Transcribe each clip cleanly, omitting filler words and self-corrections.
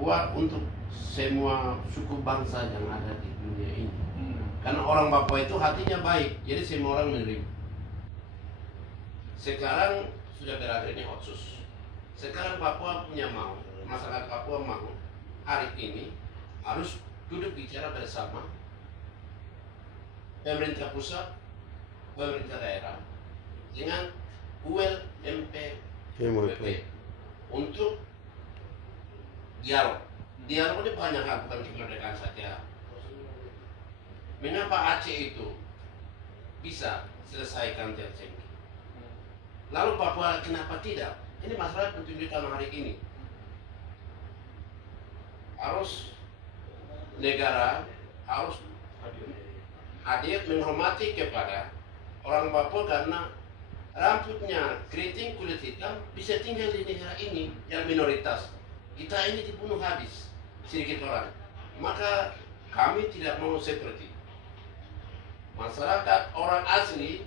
Papua untuk semua suku bangsa yang ada di dunia ini. Karena orang Papua itu hatinya baik, jadi semua orang menerima. Sekarang sudah berada di Otsus. Sekarang Papua punya mau, masyarakat Papua mau hari ini harus duduk bicara bersama pemerintah pusat, pemerintah daerah dengan ULMP untuk dialog. Dialog ini banyak hal, bukan kemerdekaan saja. Mengapa Aceh itu bisa selesaikan Helsinki? Lalu Papua kenapa tidak? Ini masalah pentunjukan hari ini. Harus negara harus hadir menghormati kepada orang Papua karena rambutnya keriting, kulit hitam bisa tinggal di negara ini yang minoritas. Kita ini dibunuh habis sedikit orang. Maka kami tidak mau seperti masyarakat orang asli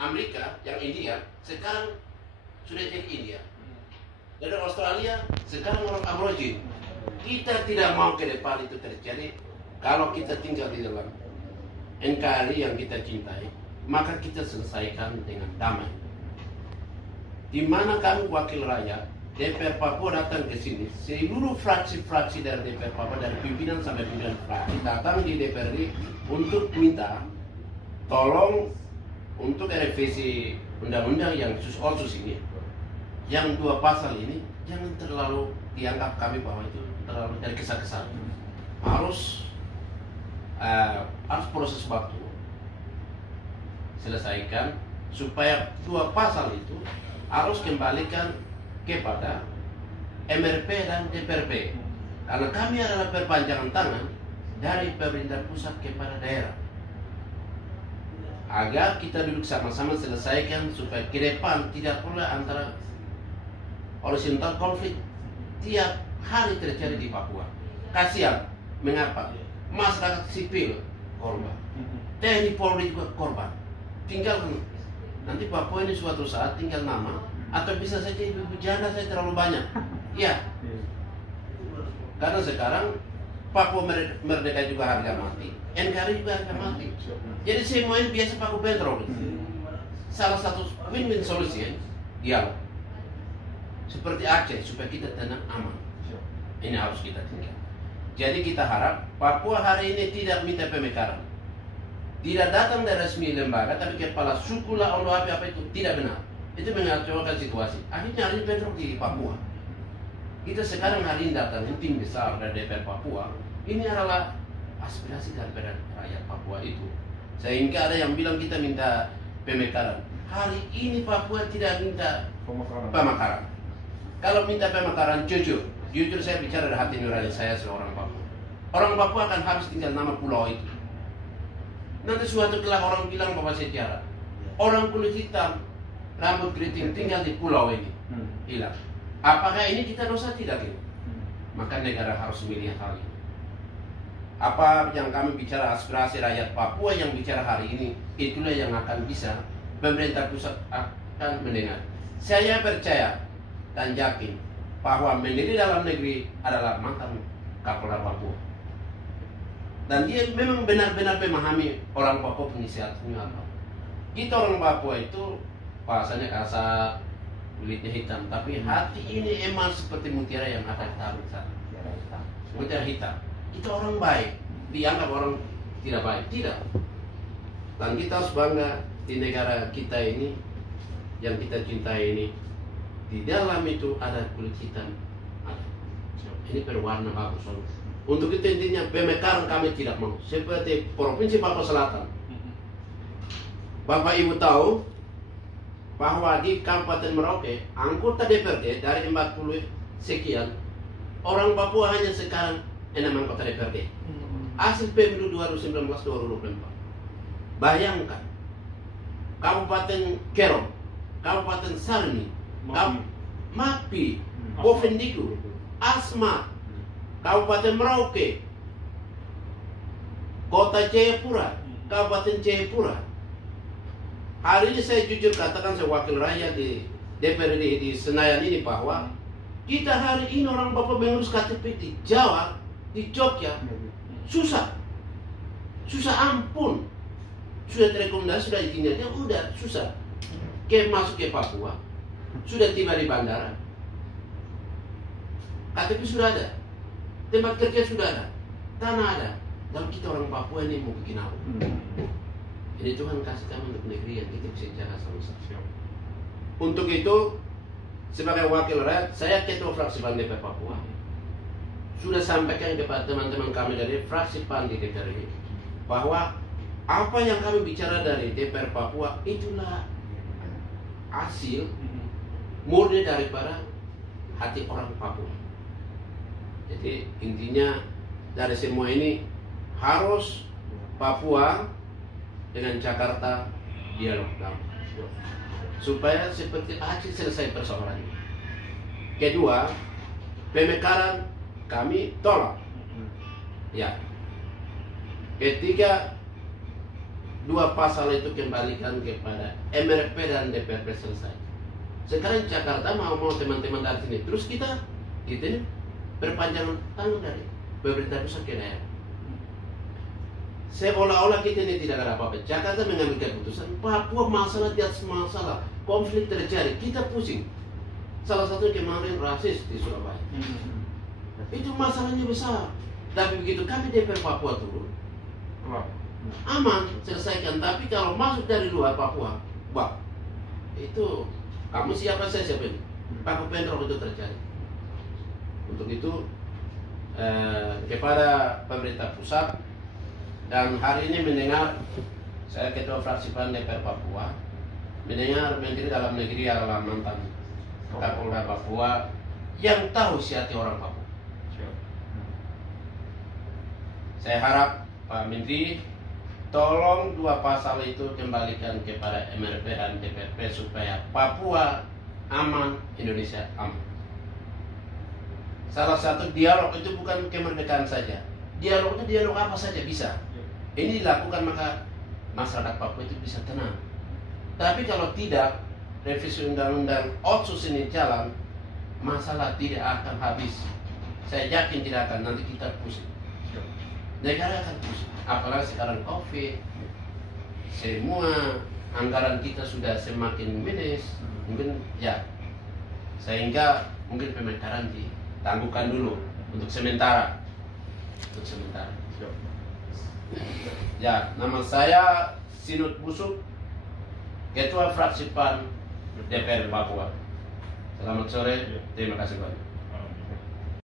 Amerika yang India sekarang sudah jadi India. Dari Australia sekarang orang Aborigin. Kita tidak mau ke depan itu terjadi. Kalau kita tinggal di dalam NKRI yang kita cintai, maka kita selesaikan dengan damai. Di mana kami wakil rakyat, DPR Papua datang ke sini, seluruh fraksi-fraksi dari DPR Papua, dari pimpinan sampai pimpinan fraksi datang di DPRD untuk minta tolong untuk revisi undang-undang yang otsus ini, yang 2 pasal ini jangan terlalu dianggap kami bahwa itu terlalu dari kesan-kesan. Harus proses waktu selesaikan supaya 2 pasal itu harus kembalikan kepada MRP dan DPRP, karena kami adalah perpanjangan tangan dari pemerintah pusat kepada daerah, agar kita duduk sama-sama selesaikan supaya ke depan tidak pula antara horizontal konflik tiap hari terjadi di Papua. Kasihan, mengapa? Masyarakat sipil korban, TNI Polri juga korban. Tinggal nanti Papua ini suatu saat tinggal nama, atau bisa saja ibu janda saya terlalu banyak. Ya, karena sekarang Papua merdeka juga harga mati, NKRI juga harga mati. Jadi semua ini biasa paku bentrok. Salah satu win-win solusi dialog. Seperti Aceh supaya kita tenang aman. Ini harus kita tinggal. Jadi kita harap Papua hari ini tidak minta pemekaran, tidak datang dari resmi lembaga, tapi kepala suku lah apa itu tidak benar. Itu mengacaukan situasi. Akhirnya hari ini bentrok di Papua. Kita sekarang hari ini datang tim besar dari DPR Papua. Ini adalah aspirasi daripada rakyat Papua itu. Sehingga ada yang bilang kita minta pemekaran. Hari ini Papua tidak minta pemekaran. Kalau minta pemekaran jujur saya bicara dari hati nurani saya seorang Papua. Orang Papua akan habis tinggal nama pulau itu. Nanti suatu kelak orang bilang bahwa sejarah orang kulit hitam, rambut keriting tinggal di pulau ini hilang. Apakah ini kita dosa? Tidak ini. Maka negara harus memilih hal ini. Apa yang kami bicara aspirasi rakyat Papua yang bicara hari ini, itulah yang akan bisa pemerintah pusat akan mendengar. Saya percaya dan yakin bahwa Menteri Dalam Negeri adalah mantan Kapolda Papua. Dan dia memang benar-benar memahami orang Papua penisiatnya apa. Kita orang Papua itu bahasanya kasar, kulitnya hitam, tapi hati ini emang seperti mutiara yang ada taruh sana. Mutiara hitam. Itu orang baik, dianggap orang tidak baik, tidak. Dan kita harus bangga di negara kita ini, yang kita cintai ini. Di dalam itu ada kulit hitam, ada. Ini berwarna bagus. Untuk itu intinya pemekaran kami tidak mau. Seperti Provinsi Papua Selatan. Bapak Ibu tahu bahwa di Kabupaten Merauke, anggota DPRD dari 40 sekian, orang Papua hanya sekarang 6 anggota DPRD. Hasil pemilu 2019-2024. Bayangkan, Kabupaten Kero, Kabupaten Sarni, Mapi, Bovendigul, Asmat, Kabupaten Merauke, Kota Jayapura, Kabupaten Jayapura. Hari ini saya jujur katakan, saya wakil rakyat di DPRD di Senayan ini, bahwa Kita hari ini orang Papua mengurus KTP di Jawa, di Jogja, susah. Susah ampun. Sudah rekomendasi, sudah izinnya, udah susah. Masuk ke Papua, sudah tiba di bandara, KTP sudah ada, tempat kerja sudah ada, tanah ada. Dan kita orang Papua ini mau bikin apa? Jadi Tuhan kasih kami untuk negeri yang kita bisa jaga sama-sama. Untuk itu, sebagai wakil rakyat, saya ketua fraksi PAN DPR Papua. Sudah sampaikan kepada teman-teman kami dari fraksi PAN di DPR ini bahwa apa yang kami bicara dari DPR Papua itulah hasil murni daripada hati orang Papua. Jadi intinya dari semua ini harus Papua dengan Jakarta dialog supaya seperti Aceh selesai persoalannya. Kedua, pemekaran kami tolak. Ya. Ketiga, dua pasal itu kembalikan kepada MRP dan DPRP selesai. Sekarang Jakarta mau teman-teman dari sini, terus kita perpanjangan tangan dari pemerintah pusat ke daerah. Seolah-olah kita ini tidak ada apa-apa. Jakarta mengambil keputusan, Papua masalah di atas masalah, konflik terjadi, kita pusing. Salah satu kemarin rasis di Surabaya. Itu masalahnya besar. Tapi begitu kami DPR Papua turun, aman, selesaikan. Tapi kalau masuk dari luar Papua, itu kamu siapa, saya siapa ini? Paku Pendro itu terjadi. Untuk itu kepada pemerintah pusat, dan hari ini mendengar, saya ketua fraksi PAN DPR Papua, mendengar Menteri Dalam Negeri adalah mantan Kapolda Papua yang tahu isi hati orang Papua. Saya harap Pak Menteri tolong dua pasal itu kembalikan kepada MRP dan DPRP supaya Papua aman, Indonesia aman. Salah satu dialog itu bukan kemerdekaan saja. Dialog itu dialog apa saja bisa. Ini dilakukan maka masyarakat Papua itu bisa tenang. Tapi kalau tidak, revisi undang-undang Otsus ini jalan, masalah tidak akan habis. Saya yakin tidak akan, nanti kita pusing. Negara akan pusing. Apalagi sekarang COVID, semua anggaran kita sudah semakin minus, mungkin ya, sehingga mungkin pemekaran ditangguhkan dulu untuk sementara. Ya, nama saya Sinut Busuk, Ketua Fraksi PAN DPR Papua. Selamat sore, terima kasih banyak.